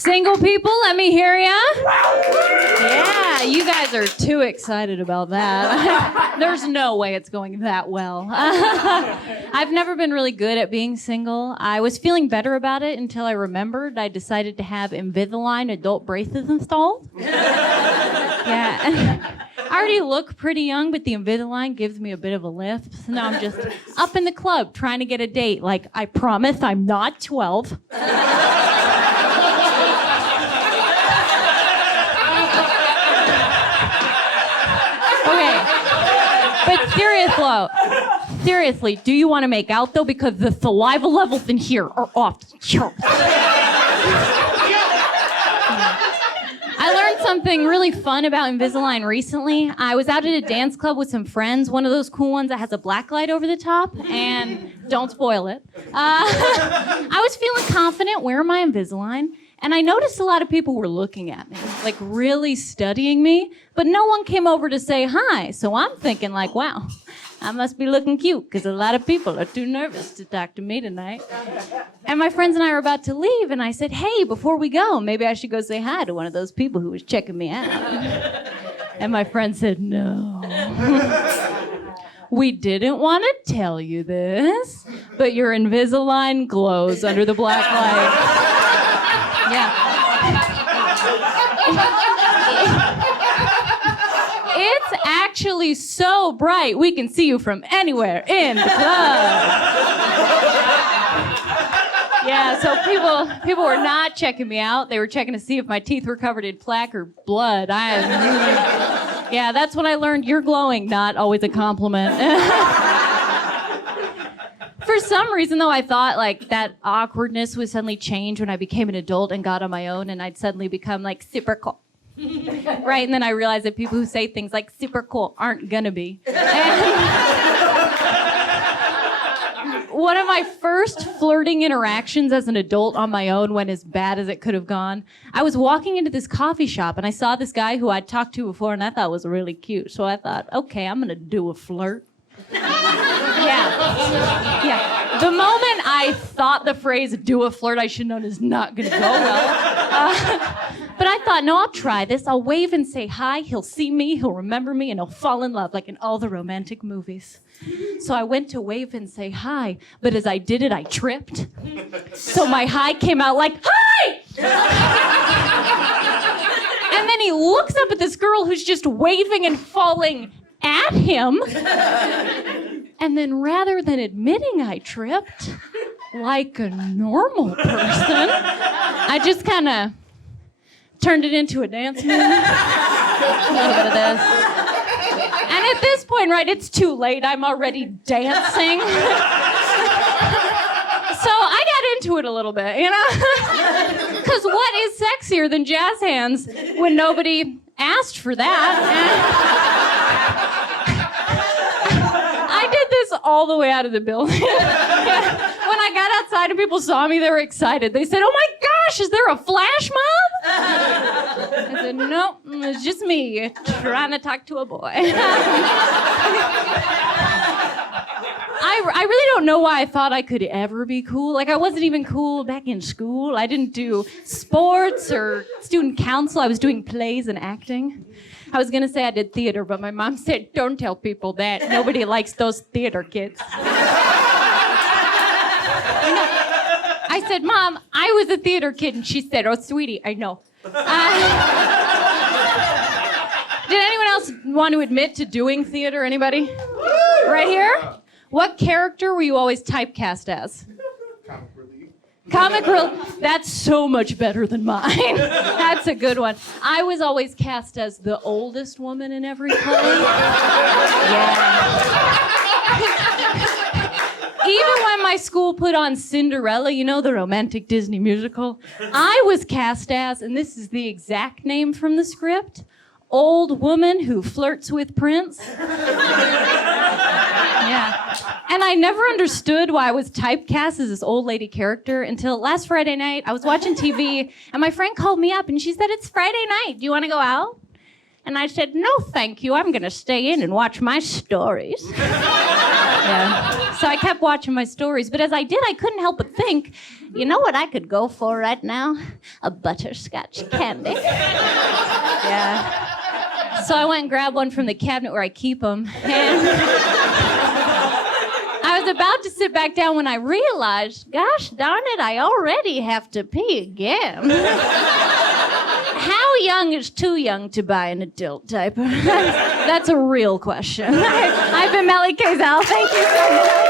Single people, let me hear ya. Yeah, you guys are too excited about that. There's no way it's going that well. I've never been really good at being single. I was feeling better about it until I remembered I decided to have Invisalign adult braces installed. Yeah. I already look pretty young, but the Invisalign gives me a bit of a lift. So now I'm just up in the club trying to get a date. Like, I promise I'm not 12. Okay. But seriously, do you want to make out, though? Because the saliva levels in here are off the charts. I learned something really fun about Invisalign recently. I was out at a dance club with some friends, one of those cool ones that has a black light over the top, and don't spoil it. I was feeling confident wearing my Invisalign, and I noticed a lot of people were looking at me, like really studying me, but no one came over to say hi. So I'm thinking like, wow, I must be looking cute because a lot of people are too nervous to talk to me tonight. And my friends and I were about to leave, and I said, hey, before we go, maybe I should go say hi to one of those people who was checking me out. And my friend said, no. We didn't want to tell you this, but your Invisalign glows under the black light. Yeah. It's actually so bright, we can see you from anywhere in the club. Yeah, so people were not checking me out. They were checking to see if my teeth were covered in plaque or blood. Yeah, that's when I learned you're glowing, not always a compliment. For some reason, though, I thought like that awkwardness would suddenly change when I became an adult and got on my own, and I'd suddenly become like super cool. Right, and then I realized that people who say things like super cool aren't gonna be. One of my first flirting interactions as an adult on my own went as bad as it could have gone. I was walking into this coffee shop and I saw this guy who I'd talked to before and I thought was really cute. So I thought, okay, I'm gonna do a flirt. Yeah. The moment I thought the phrase do a flirt, I should have known is not gonna go well. But I thought, no, I'll try this. I'll wave and say hi. He'll see me, he'll remember me, and he'll fall in love like in all the romantic movies. So I went to wave and say hi, but as I did it, I tripped. So my hi came out like, hi! And then he looks up at this girl who's just waving and falling at him. And then rather than admitting I tripped, like a normal person, I just kind of turned it into a dance move. A little bit of this. And at this point, right, it's too late. I'm already dancing. So I got into it a little bit, you know? Because what is sexier than jazz hands when nobody asked for that? I did this all the way out of the building. When I got outside and people saw me, they were excited. They said, oh my gosh, is there a flash mob? I said, no, it's just me trying to talk to a boy. I really don't know why I thought I could ever be cool. Like, I wasn't even cool back in school. I didn't do sports or student council. I was doing plays and acting. I was going to say I did theater, but my mom said, don't tell people that. Nobody likes those theater kids. I said, Mom, I was a theater kid. And she said, oh, sweetie, I know. Did anyone else want to admit to doing theater? Anybody? Right here? What character were you always typecast as? Comic relief. That's so much better than mine. That's a good one. I was always cast as the oldest woman in every play. Yeah. Even when my school put on Cinderella, you know, the romantic Disney musical, I was cast as, and this is the exact name from the script, old woman who flirts with Prince. Yeah. And I never understood why I was typecast as this old lady character until last Friday night. I was watching TV, and my friend called me up, and she said, it's Friday night. Do you want to go out? And I said, no, thank you. I'm going to stay in and watch my stories. Yeah. So I kept watching my stories, but as I did, I couldn't help but think, you know what I could go for right now? A butterscotch candy. Yeah. So I went and grabbed one from the cabinet where I keep them, and I was about to sit back down when I realized, gosh darn it, I already have to pee again. How young is too young to buy an adult diaper? That's a real question. I've been Melly Kazel. Thank you so much.